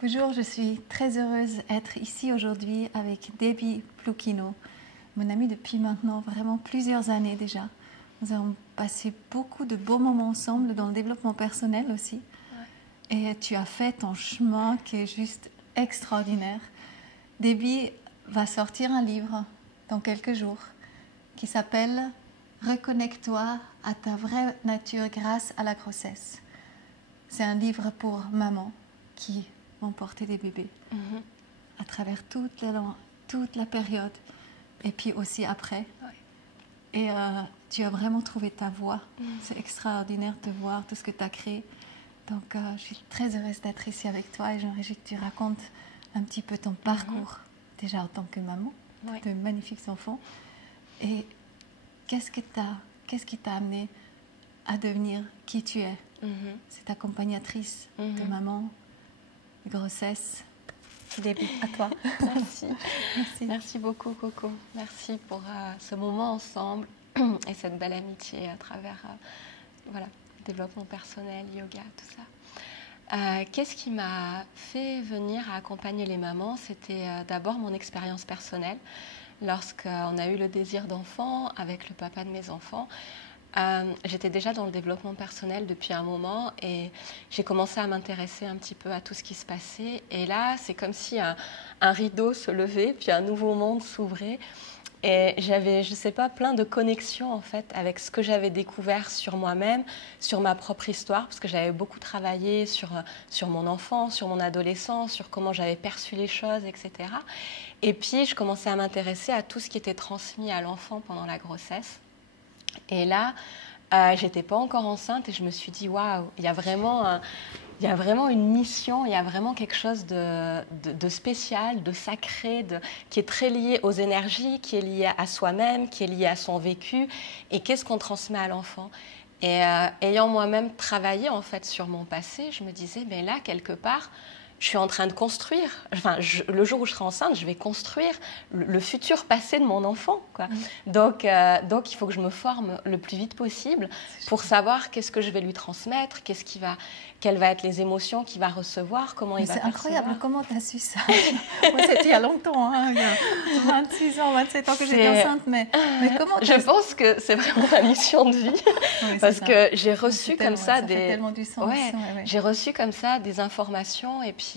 Bonjour, je suis très heureuse d'être ici aujourd'hui avec Debbie Plukino, mon amie depuis maintenant vraiment plusieurs années déjà. Nous avons passé beaucoup de beaux moments ensemble dans le développement personnel aussi. Ouais. Et tu as fait ton chemin qui est juste extraordinaire. Debbie va sortir un livre dans quelques jours qui s'appelle « Reconnecte-toi à ta vraie nature grâce à la grossesse ». C'est un livre pour maman qui vont porter des bébés à travers toute la période et puis aussi après. Ouais. Et tu as vraiment trouvé ta voie. C'est extraordinaire de voir tout ce que tu as créé. Donc, je suis très heureuse d'être ici avec toi et j'aimerais que tu racontes un petit peu ton parcours, déjà en tant que maman de magnifiques enfants. Et qu'est-ce qui t'a amené à devenir qui tu es, cette accompagnatrice de maman, de grossesse. Début à toi. Merci. Merci beaucoup, Coco. Merci pour ce moment ensemble et cette belle amitié à travers développement personnel, yoga, tout ça. Qu'est-ce qui m'a fait venir à accompagner les mamans? C'était d'abord mon expérience personnelle. Lorsqu'on a eu le désir d'enfant avec le papa de mes enfants, j'étais déjà dans le développement personnel depuis un moment et j'ai commencé à m'intéresser un petit peu à tout ce qui se passait. Et là, c'est comme si un rideau se levait, puis un nouveau monde s'ouvrait. Et j'avais, je ne sais pas, plein de connexions en fait avec ce que j'avais découvert sur moi-même, sur ma propre histoire, parce que j'avais beaucoup travaillé sur mon enfance, sur mon adolescence, sur comment j'avais perçu les choses, etc. Et puis, je commençais à m'intéresser à tout ce qui était transmis à l'enfant pendant la grossesse. Et là, j'étais pas encore enceinte et je me suis dit, waouh, il y a vraiment une mission, il y a vraiment quelque chose de spécial, de sacré, qui est très lié aux énergies, qui est lié à soi-même, qui est lié à son vécu. Et qu'est-ce qu'on transmet à l'enfant? Et ayant moi-même travaillé en fait sur mon passé, je me disais, mais là, quelque part, je suis en train de construire, le jour où je serai enceinte, je vais construire le futur passé de mon enfant, quoi. Donc, il faut que je me forme le plus vite possible pour savoir qu'est-ce que je vais lui transmettre, quelles vont être les émotions qu'il va recevoir, comment il va percevoir. C'est incroyable, comment tu as su ça? Moi, c'était il y a longtemps, il y a 26 ans, 27 ans que j'étais enceinte, mais comment Je pense que c'est vraiment ma mission de vie, parce que j'ai reçu comme ça j'ai reçu comme ça des informations et puis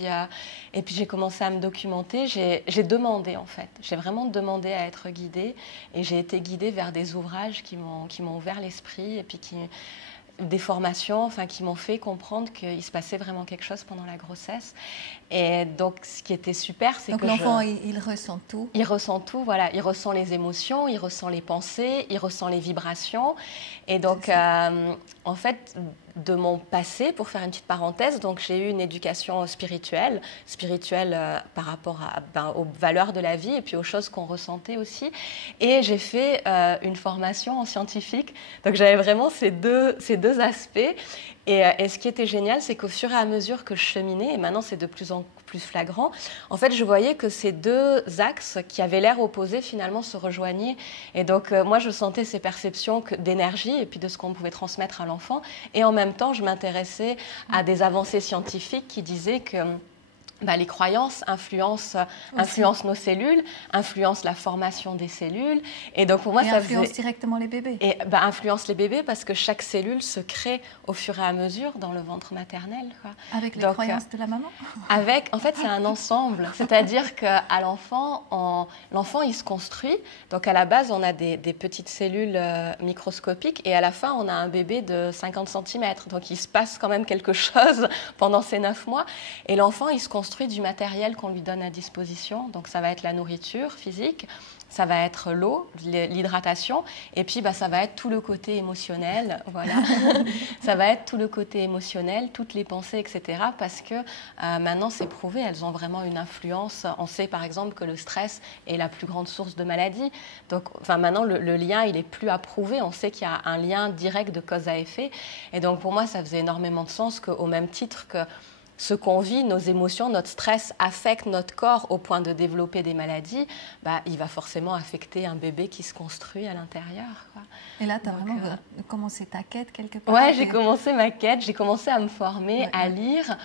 j'ai commencé à me documenter, j'ai demandé en fait, j'ai vraiment demandé à être guidée et j'ai été guidée vers des ouvrages qui m'ont ouvert l'esprit et puis des formations qui m'ont fait comprendre qu'il se passait vraiment quelque chose pendant la grossesse. Et donc, ce qui était super, c'est que l'enfant, il ressent tout. Il ressent tout, voilà. Il ressent les émotions, il ressent les pensées, il ressent les vibrations. Et donc, en fait, de mon passé, pour faire une petite parenthèse, donc j'ai eu une éducation spirituelle par rapport aux valeurs de la vie et puis aux choses qu'on ressentait aussi. Et j'ai fait une formation en scientifique. Donc, j'avais vraiment ces deux aspects. Et ce qui était génial, c'est qu'au fur et à mesure que je cheminais, et maintenant c'est de plus en plus flagrant, en fait, je voyais que ces deux axes qui avaient l'air opposés, finalement, se rejoignaient. Et donc, moi, je sentais ces perceptions d'énergie et puis de ce qu'on pouvait transmettre à l'enfant. Et en même temps, je m'intéressais à des avancées scientifiques qui disaient que les croyances influencent nos cellules, influencent la formation des cellules. Et donc pour moi, ça influence directement les bébés. Et influence les bébés parce que chaque cellule se crée au fur et à mesure dans le ventre maternel, quoi. Avec les croyances de la maman. En fait, c'est un ensemble. C'est-à-dire qu'à l'enfant, il se construit. Donc à la base, on a des petites cellules microscopiques et à la fin, on a un bébé de 50 cm. Donc il se passe quand même quelque chose pendant ces 9 mois. Et l'enfant, il se construit du matériel qu'on lui donne à disposition. Donc, ça va être la nourriture physique, ça va être l'eau, l'hydratation, et puis ça va être tout le côté émotionnel. Voilà. Ça va être tout le côté émotionnel, toutes les pensées, etc. Parce que maintenant, c'est prouvé, elles ont vraiment une influence. On sait par exemple que le stress est la plus grande source de maladie. Donc, maintenant, le lien, il est plus à prouver. On sait qu'il y a un lien direct de cause à effet. Et donc, pour moi, ça faisait énormément de sens qu'au même titre que ce qu'on vit, nos émotions, notre stress affecte notre corps au point de développer des maladies, il va forcément affecter un bébé qui se construit à l'intérieur, quoi. Et là, tu as vraiment commencé ta quête quelque part? Oui, j'ai commencé ma quête, j'ai commencé à me former, à lire.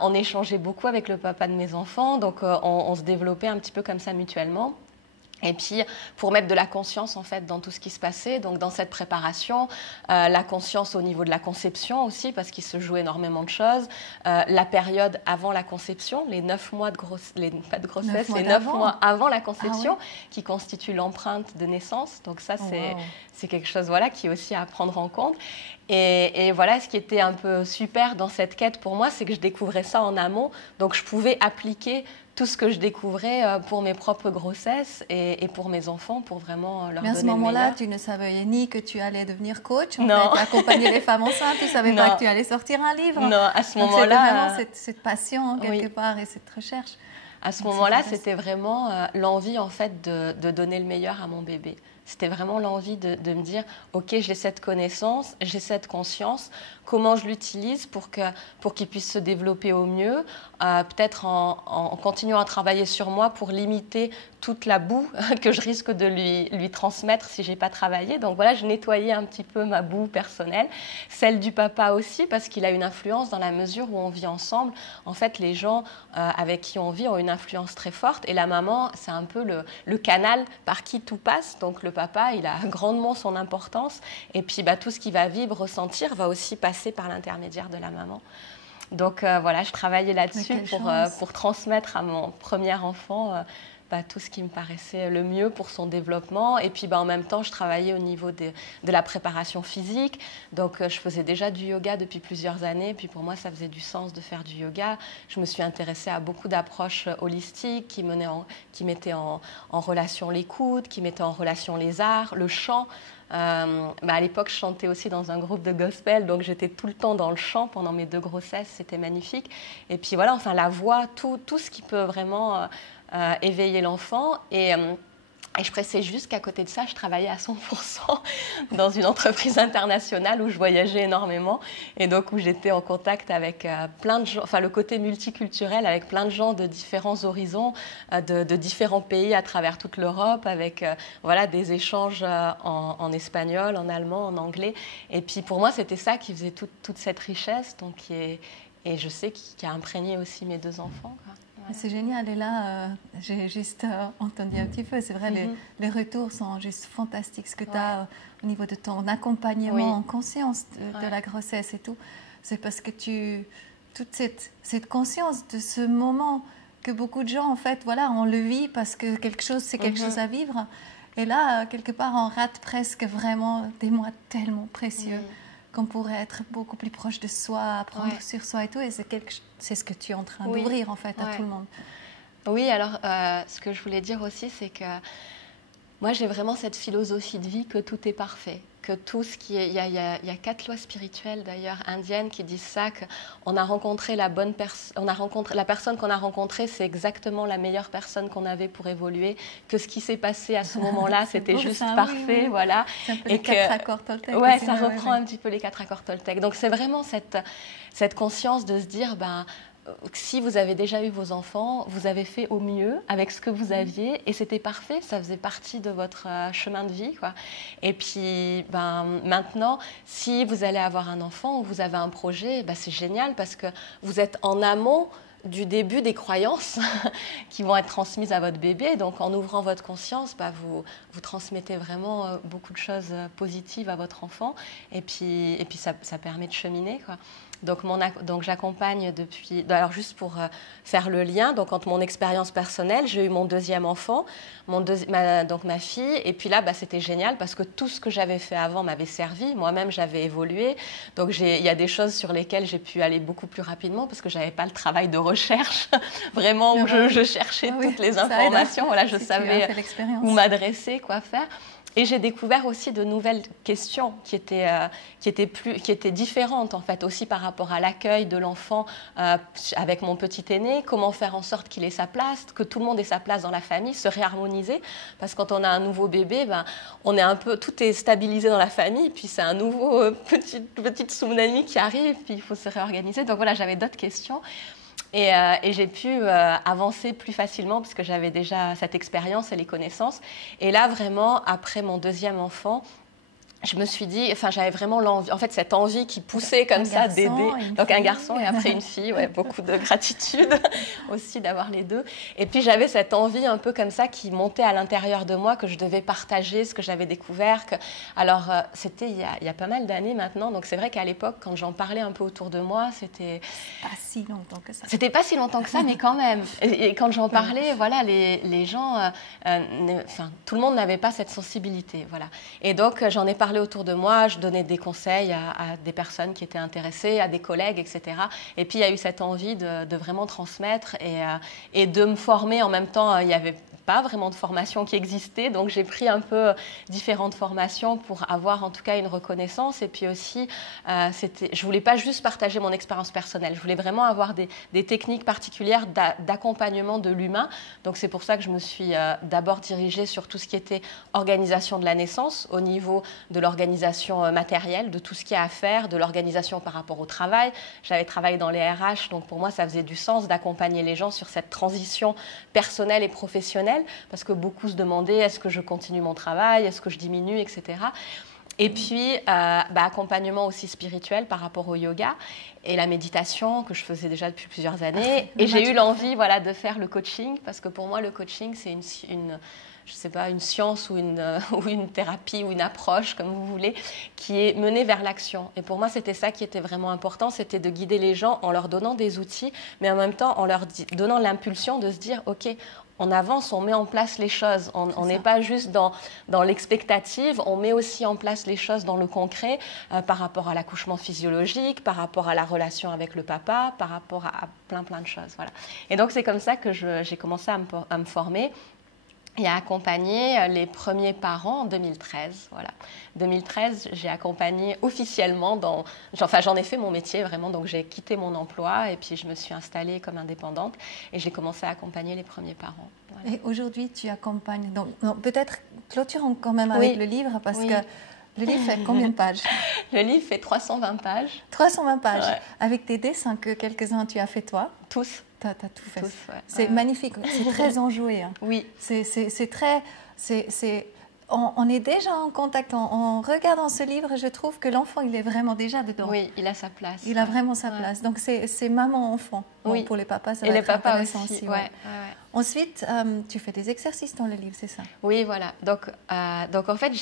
On échangeait beaucoup avec le papa de mes enfants, donc on se développait un petit peu comme ça mutuellement. Et puis, pour mettre de la conscience, en fait, dans tout ce qui se passait, donc dans cette préparation, la conscience au niveau de la conception aussi, parce qu'il se joue énormément de choses, la période avant la conception, les 9 mois de grossesse, pas de grossesse, les 9 mois avant la conception, qui constituent l'empreinte de naissance. Donc ça, c'est quelque chose qui est aussi à prendre en compte. Et voilà, ce qui était un peu super dans cette quête pour moi, c'est que je découvrais ça en amont, donc je pouvais appliquer tout ce que je découvrais pour mes propres grossesses et pour mes enfants, pour vraiment leur donner le meilleur. Mais à ce moment-là, tu ne savais ni que tu allais devenir coach, en fait, accompagner les femmes enceintes, tu ne savais pas que tu allais sortir un livre. Non, à ce moment-là... C'était vraiment cette passion, quelque part, et cette recherche. À ce moment-là, c'était vraiment l'envie, en fait, de donner le meilleur à mon bébé. C'était vraiment l'envie de me dire, OK, j'ai cette connaissance, j'ai cette conscience, comment je l'utilise pour qu'il puisse se développer au mieux, peut-être en continuant à travailler sur moi pour limiter toute la boue que je risque de lui transmettre si je n'ai pas travaillé. Donc voilà, je nettoyais un petit peu ma boue personnelle, celle du papa aussi, parce qu'il a une influence dans la mesure où on vit ensemble. En fait, les gens avec qui on vit ont une influence très forte, et la maman, c'est un peu le canal par qui tout passe. Donc le papa, il a grandement son importance, et puis tout ce qu'il va vivre, ressentir, va aussi passer par l'intermédiaire de la maman. Donc voilà, je travaillais là-dessus pour transmettre à mon premier enfant tout ce qui me paraissait le mieux pour son développement. Et puis en même temps, je travaillais au niveau de la préparation physique. Donc je faisais déjà du yoga depuis plusieurs années. Puis pour moi, ça faisait du sens de faire du yoga. Je me suis intéressée à beaucoup d'approches holistiques qui mettaient en relation l'écoute, qui mettaient en relation les arts, le chant. À l'époque, je chantais aussi dans un groupe de gospel, donc j'étais tout le temps dans le chant pendant mes 2 grossesses, c'était magnifique. Et puis voilà, enfin la voix, tout ce qui peut vraiment éveiller l'enfant. Et je précise juste qu'à côté de ça, je travaillais à 100% dans une entreprise internationale où je voyageais énormément et donc où j'étais en contact avec plein de gens, enfin le côté multiculturel avec plein de gens de différents horizons, de différents pays à travers toute l'Europe, avec des échanges en espagnol, en allemand, en anglais. Et puis pour moi, c'était ça qui faisait toute cette richesse, donc et je sais qui a imprégné aussi mes 2 enfants, quoi. C'est génial, et là, j'ai juste entendu un petit peu, c'est vrai, les retours sont juste fantastiques, ce que tu as au niveau de ton accompagnement en conscience de la grossesse et tout, c'est parce que toute cette conscience de ce moment que beaucoup de gens, en fait, on le vit parce que c'est quelque chose à vivre, et là, quelque part, on rate presque vraiment des mois tellement précieux. Qu'on pourrait être beaucoup plus proche de soi, apprendre sur soi et tout. Et c'est ce que tu es en train d'ouvrir, en fait, à tout le monde. Oui, alors, ce que je voulais dire aussi, c'est que moi, j'ai vraiment cette philosophie de vie que tout est parfait. Que tout ce qui est... Il y a 4 lois spirituelles, d'ailleurs, indiennes, qui disent ça, qu'on a rencontré la bonne personne... La personne qu'on a rencontrée, c'est exactement la meilleure personne qu'on avait pour évoluer, que ce qui s'est passé à ce moment-là, c'était juste parfait, oui. voilà. C'est un peu les 4 accords Toltec. Ouais, ça reprend un petit peu les 4 accords Toltec. Donc, c'est vraiment cette conscience de se dire... si vous avez déjà eu vos enfants, vous avez fait au mieux avec ce que vous aviez et c'était parfait, ça faisait partie de votre chemin de vie, quoi. Et puis maintenant, si vous allez avoir un enfant ou vous avez un projet, c'est génial parce que vous êtes en amont du début des croyances qui vont être transmises à votre bébé. Donc, en ouvrant votre conscience, vous transmettez vraiment beaucoup de choses positives à votre enfant et puis ça permet de cheminer, quoi. Donc j'accompagne depuis... Alors juste pour faire le lien, donc entre mon expérience personnelle, j'ai eu mon 2e enfant, donc ma fille, et puis là c'était génial parce que tout ce que j'avais fait avant m'avait servi, moi-même j'avais évolué, donc il y a des choses sur lesquelles j'ai pu aller beaucoup plus rapidement parce que j'avais pas le travail de recherche vraiment où je cherchais toutes les informations, je savais où m'adresser, quoi faire. Et j'ai découvert aussi de nouvelles questions qui étaient différentes, en fait, aussi par rapport à l'accueil de l'enfant avec mon petit aîné, comment faire en sorte qu'il ait sa place, que tout le monde ait sa place dans la famille, se réharmoniser. Parce que quand on a un nouveau bébé, on est tout est stabilisé dans la famille, puis c'est un nouveau petite tsunami qui arrive, puis il faut se réorganiser. Donc voilà, j'avais d'autres questions. Et j'ai pu avancer plus facilement parce que j'avais déjà cette expérience et les connaissances. Et là, vraiment, après mon 2e enfant, je me suis dit, enfin j'avais vraiment l'envie, en fait cette envie qui poussait comme ça d'aider. Donc un garçon et après une fille, ouais, beaucoup de gratitude aussi d'avoir les deux. Et puis j'avais cette envie un peu comme ça qui montait à l'intérieur de moi, que je devais partager ce que j'avais découvert. Alors c'était il y a pas mal d'années maintenant, donc c'est vrai qu'à l'époque quand j'en parlais un peu autour de moi, c'était pas si longtemps que ça. C'était pas si longtemps que ça, mais quand même. Et quand j'en parlais, voilà, les gens, enfin tout le monde n'avait pas cette sensibilité, voilà. Et donc j'en ai parlé autour de moi, je donnais des conseils à des personnes qui étaient intéressées, à des collègues, etc. Et puis il y a eu cette envie de vraiment transmettre et de me former en même temps. Il n'y avait pas vraiment de formation qui existait, donc j'ai pris un peu différentes formations pour avoir en tout cas une reconnaissance. Et puis aussi, je voulais pas juste partager mon expérience personnelle, je voulais vraiment avoir des techniques particulières d'accompagnement de l'humain. Donc c'est pour ça que je me suis d'abord dirigée sur tout ce qui était organisation de la naissance, au niveau de l'organisation matérielle, de tout ce qu'il y a à faire, de l'organisation par rapport au travail. J'avais travaillé dans les RH, donc pour moi ça faisait du sens d'accompagner les gens sur cette transition personnelle et professionnelle, parce que beaucoup se demandaient est-ce que je continue mon travail, est-ce que je diminue, etc. Et puis, accompagnement aussi spirituel par rapport au yoga et la méditation que je faisais déjà depuis plusieurs années. Et j'ai eu l'envie, voilà, de faire le coaching, parce que pour moi, le coaching, c'est je sais pas, une science ou une thérapie ou une approche, comme vous voulez, qui est menée vers l'action. Et pour moi, c'était ça qui était vraiment important, c'était de guider les gens en leur donnant des outils, mais en même temps en leur donnant l'impulsion de se dire, OK, on avance, on met en place les choses. On n'est pas juste dans l'expectative, on met aussi en place les choses dans le concret par rapport à l'accouchement physiologique, par rapport à la relation avec le papa, par rapport à plein de choses. Voilà. Et donc, c'est comme ça que j'ai commencé à me former et à accompagner les premiers parents en 2013. Voilà. 2013, j'ai accompagné officiellement j'en ai fait mon métier vraiment, donc j'ai quitté mon emploi et puis je me suis installée comme indépendante et j'ai commencé à accompagner les premiers parents. Voilà. Et aujourd'hui, tu accompagnes, donc peut-être clôturons quand même avec le livre, parce que le livre fait combien de pages? Le livre fait 320 pages. 320 pages, avec des dessins que quelques-uns tu as fait toi. Tous. Tu as tout fait. Tous, ouais. C'est magnifique, c'est très enjoué. Hein. Oui. C'est très... On est déjà en contact, en regardant ce livre, je trouve que l'enfant, il est vraiment déjà dedans. Oui, il a sa place. Il a vraiment sa place. Donc, c'est maman-enfant. Oui. Pour les papas, ça et va les être papas intéressant aussi. aussi. Ouais. Ensuite, tu fais des exercices dans le livre, c'est ça? Oui, voilà. Donc en fait,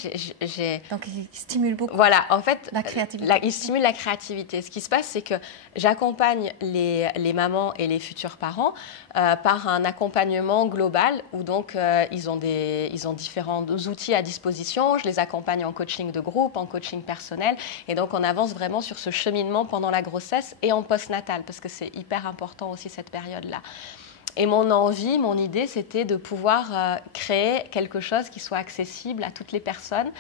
j'ai... Donc, il stimule beaucoup en fait, la créativité. Il stimule la créativité. Ce qui se passe, c'est que j'accompagne les mamans et les futurs parents par un accompagnement global où donc ils ont différents outils à disposition. Je les accompagne en coaching de groupe, en coaching personnel. Et donc, on avance vraiment sur ce cheminement pendant la grossesse et en postnatal, parce que c'est hyper important aussi cette période-là. Et mon envie, mon idée, c'était de pouvoir créer quelque chose qui soit accessible à toutes les personnes,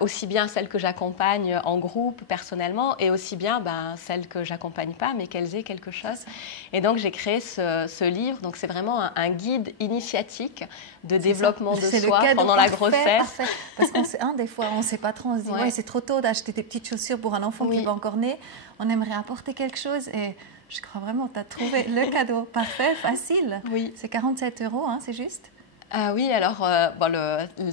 aussi bien celles que j'accompagne en groupe, personnellement, et aussi bien celles que j'accompagne pas, mais qu'elles aient quelque chose. Et donc, j'ai créé ce livre. Donc, c'est vraiment un guide initiatique de développement de soi pendant la grossesse. Parfait. Parce qu'on des fois, on ne sait pas trop. On se dit, ouais, c'est trop tôt d'acheter des petites chaussures pour un enfant qui n'est pas encore né. On aimerait apporter quelque chose et... Je crois vraiment que tu as trouvé le cadeau parfait, facile. Oui. C'est 47 €, hein, c'est juste? Oui, alors...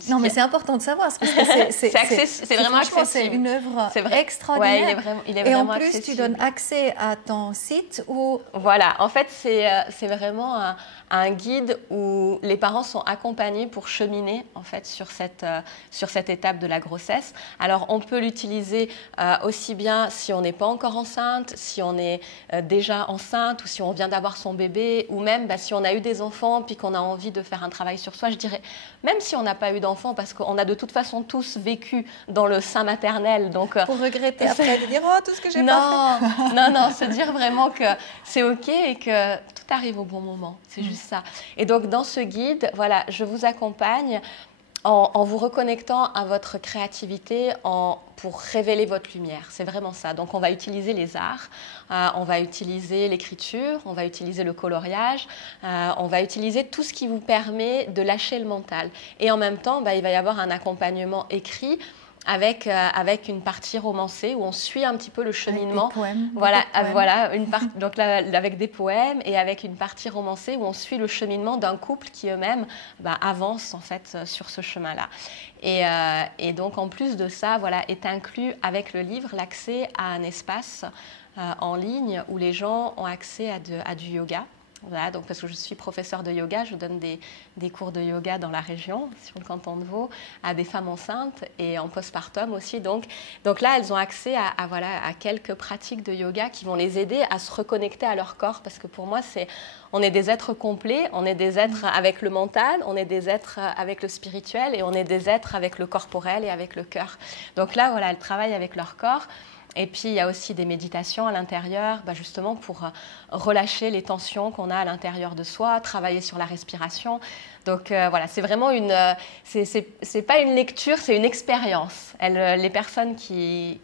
non, mais c'est important de savoir, parce que c'est vraiment accessible. C'est une œuvre extraordinaire. Ouais, il est vraiment et en plus, accessible. tu donnes accès à ton site où... Voilà, en fait, c'est vraiment un guide où les parents sont accompagnés pour cheminer en fait, sur cette étape de la grossesse. Alors, on peut l'utiliser aussi bien si on n'est pas encore enceinte, si on est déjà enceinte ou si on vient d'avoir son bébé, ou même si on a eu des enfants puis qu'on a envie de faire un travail sur soi. Je dirais, même si on n'a pas eu d'enfants, parce qu'on a de toute façon tous vécu dans le sein maternel. Donc, pour regretter après de dire « Oh, tout ce que j'ai pas fait !» Non, se dire vraiment que c'est OK et que tout arrive au bon moment. C'est juste ça. Et donc, dans ce guide, voilà, je vous accompagne en vous reconnectant à votre créativité pour révéler votre lumière. C'est vraiment ça. Donc, on va utiliser les arts, on va utiliser l'écriture, on va utiliser le coloriage, on va utiliser tout ce qui vous permet de lâcher le mental. Et en même temps, il va y avoir un accompagnement écrit avec une partie romancée où on suit un petit peu le cheminement. Avec des poèmes. Voilà, donc là, avec des poèmes et avec une partie romancée où on suit le cheminement d'un couple qui eux-mêmes avancent en fait sur ce chemin-là. Et donc en plus de ça, voilà, est inclus avec le livre l'accès à un espace en ligne où les gens ont accès à du yoga. Voilà, donc parce que je suis professeure de yoga, je donne des cours de yoga dans la région, sur le canton de Vaud, à des femmes enceintes et en postpartum aussi. Donc là, elles ont accès à quelques pratiques de yoga qui vont les aider à se reconnecter à leur corps. Parce que pour moi, on est des êtres complets, on est des êtres avec le mental, on est des êtres avec le spirituel et on est des êtres avec le corporel et avec le cœur. Donc là, voilà, elles travaillent avec leur corps. Et puis, il y a aussi des méditations à l'intérieur, justement pour relâcher les tensions qu'on a à l'intérieur de soi, travailler sur la respiration. Donc, voilà, c'est vraiment c'est pas une lecture, c'est une expérience. Les personnes qui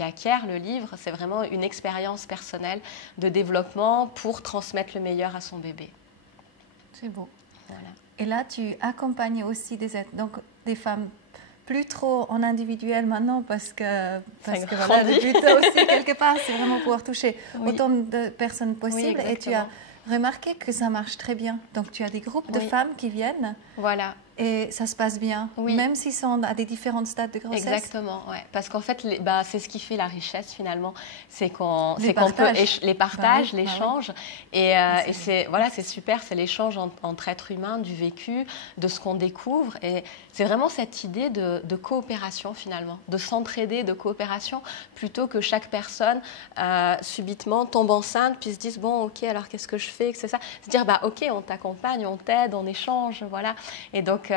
acquièrent le livre, c'est vraiment une expérience personnelle de développement pour transmettre le meilleur à son bébé. C'est beau. Voilà. Et là, tu accompagnes aussi des femmes plus trop en individuel maintenant parce que voilà, le but aussi quelque part c'est vraiment pouvoir toucher autant de personnes possible. Et tu as remarqué que ça marche très bien, donc tu as des groupes de femmes qui viennent, voilà, et ça se passe bien, même s'ils sont à des différents stades de grossesse. Exactement, ouais. Parce qu'en fait c'est ce qui fait la richesse finalement, c'est qu'on peut les partages, l'échange, et c'est super, c'est l'échange entre êtres humains, du vécu, de ce qu'on découvre, et c'est vraiment cette idée de coopération finalement, de s'entraider, de coopération, plutôt que chaque personne subitement tombe enceinte puis se dise bon ok alors qu'est-ce que je fais, que c'est ça, se dire ok on t'accompagne, on t'aide, on échange, voilà. Et donc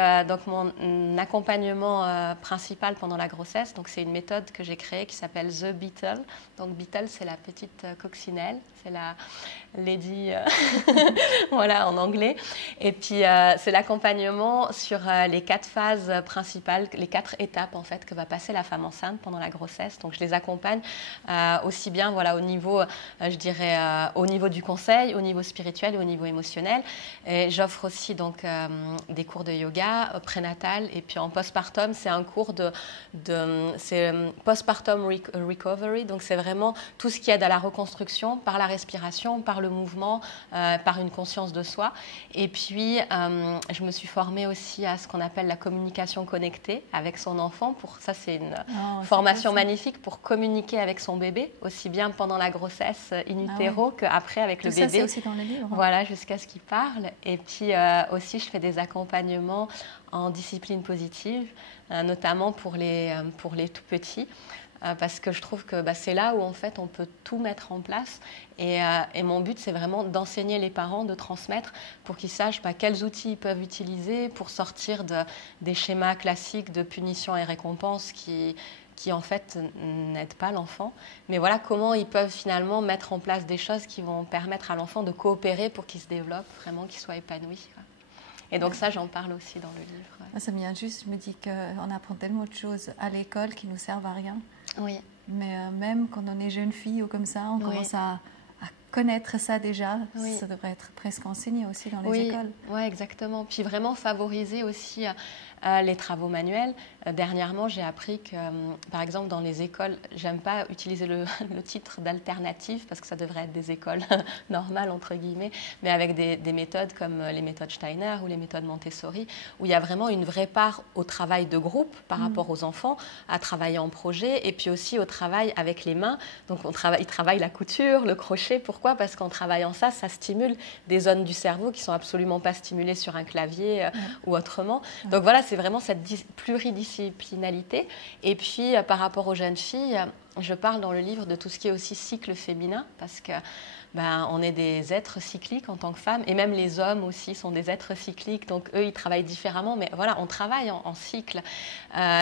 mon accompagnement principal pendant la grossesse, donc c'est une méthode que j'ai créée qui s'appelle The Beetle. Donc Beetle c'est la petite coccinelle, c'est la lady voilà en anglais. Et puis c'est l'accompagnement sur les 4 phases principales, les 4 étapes en fait que va passer la femme enceinte pendant la grossesse. Donc je les accompagne aussi bien voilà au niveau je dirais au niveau du conseil, au niveau spirituel et au niveau émotionnel. Et j'offre aussi donc des cours de yoga prénatal, et puis en postpartum c'est un cours c'est postpartum recovery, donc c'est vraiment tout ce qui aide à la reconstruction par la respiration, par le mouvement, par une conscience de soi. Et puis je me suis formée aussi à ce qu'on appelle la communication connectée avec son enfant. Ça c'est une formation magnifique pour communiquer avec son bébé, aussi bien pendant la grossesse in utero qu'après avec le bébé. Ça c'est aussi dans le livre. Voilà, jusqu'à ce qu'il parle. Et puis aussi je fais des accompagnements en discipline positive, notamment pour les tout petits. Parce que je trouve que c'est là où en fait on peut tout mettre en place, et mon but c'est vraiment d'enseigner les parents, de transmettre pour qu'ils sachent quels outils ils peuvent utiliser pour sortir des schémas classiques de punition et récompense qui en fait n'aident pas l'enfant, mais voilà comment ils peuvent finalement mettre en place des choses qui vont permettre à l'enfant de coopérer pour qu'il se développe, vraiment qu'il soit épanoui. Et donc ça, j'en parle aussi dans le livre. Ça me vient juste, je me dis qu'on apprend tellement de choses à l'école qui ne nous servent à rien. Oui. Mais même quand on est jeune fille ou comme ça, on commence à connaître ça déjà. Ça devrait être presque enseigné aussi dans les écoles. Oui, exactement. Puis vraiment favoriser aussi les travaux manuels. Dernièrement, j'ai appris que, par exemple, dans les écoles, j'aime pas utiliser le titre d'alternative parce que ça devrait être des écoles normales, entre guillemets, mais avec des méthodes comme les méthodes Steiner ou les méthodes Montessori, où il y a vraiment une vraie part au travail de groupe par rapport aux enfants, à travailler en projet, et puis aussi au travail avec les mains. Donc, ils travaillent la couture, le crochet. Pourquoi ? Parce qu'en travaillant ça stimule des zones du cerveau qui ne sont absolument pas stimulées sur un clavier ou autrement. Donc voilà, c'est vraiment cette pluridisciplinalité. Et puis, par rapport aux jeunes filles, je parle dans le livre de tout ce qui est aussi cycle féminin, parce que on est des êtres cycliques en tant que femmes, et même les hommes aussi sont des êtres cycliques, donc eux ils travaillent différemment, mais voilà, on travaille en cycle.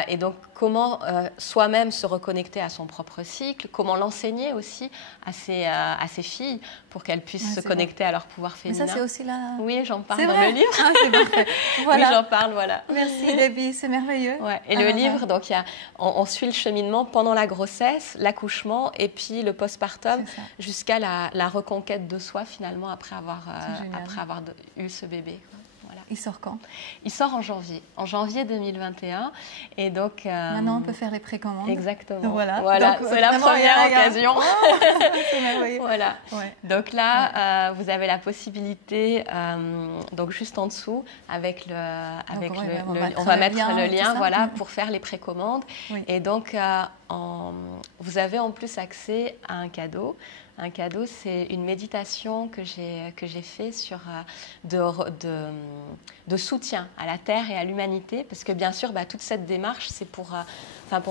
Et donc comment soi-même se reconnecter à son propre cycle, comment l'enseigner aussi à ses filles pour qu'elles puissent se connecter à leur pouvoir féminin. Mais ça c'est aussi là. Oui, j'en parle dans le livre. C'est parfait. Voilà. Oui, j'en parle, voilà. Merci Debbie, c'est merveilleux. Ouais. Et le livre, donc on suit le cheminement pendant la grossesse, l'accouchement et puis le postpartum jusqu'à la reconquête de soi finalement après avoir eu ce bébé. Voilà. Il sort quand? Il sort en janvier 2021. Et donc, maintenant, on peut faire les précommandes. Exactement. Voilà, c'est la première occasion. C'est merveilleux. Voilà. Ouais. Donc là, vous avez la possibilité, donc juste en dessous, avec on va mettre le lien voilà, pour faire les précommandes. Oui. Et donc, vous avez en plus accès à un cadeau. Un cadeau, c'est une méditation que j'ai fait sur de soutien à la Terre et à l'humanité, parce que bien sûr, toute cette démarche, c'est pour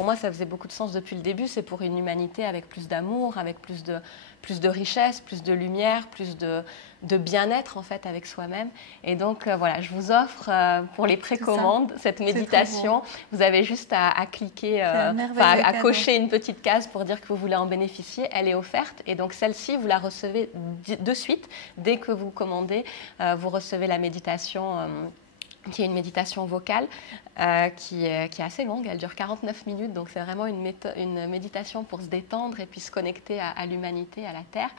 moi, ça faisait beaucoup de sens depuis le début, c'est pour une humanité avec plus d'amour, avec plus de richesse, plus de lumière, plus de bien-être en fait avec soi-même. Et donc voilà, je vous offre pour les précommandes cette méditation. Vous avez juste à cliquer, à cocher une petite case pour dire que vous voulez en bénéficier. Elle est offerte et donc celle-ci, vous la recevez de suite. Dès que vous commandez, vous recevez la méditation qui est une méditation vocale qui est assez longue, elle dure 49 minutes, donc c'est vraiment une méditation pour se détendre et puis se connecter à l'humanité, à la Terre.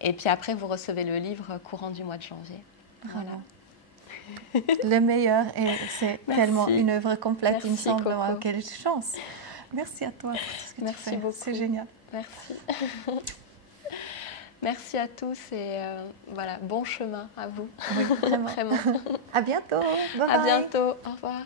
Et puis après, vous recevez le livre courant du mois de janvier. Voilà. Le meilleur, et c'est tellement une œuvre complète, il me semble. Coco. Quelle chance. Merci à toi pour tout ce que tu fais. Beaucoup. C'est génial. Merci. Merci à tous et voilà, bon chemin à vous. Oui, vraiment. Vraiment. À bientôt. Bye bye. À bientôt. Au revoir.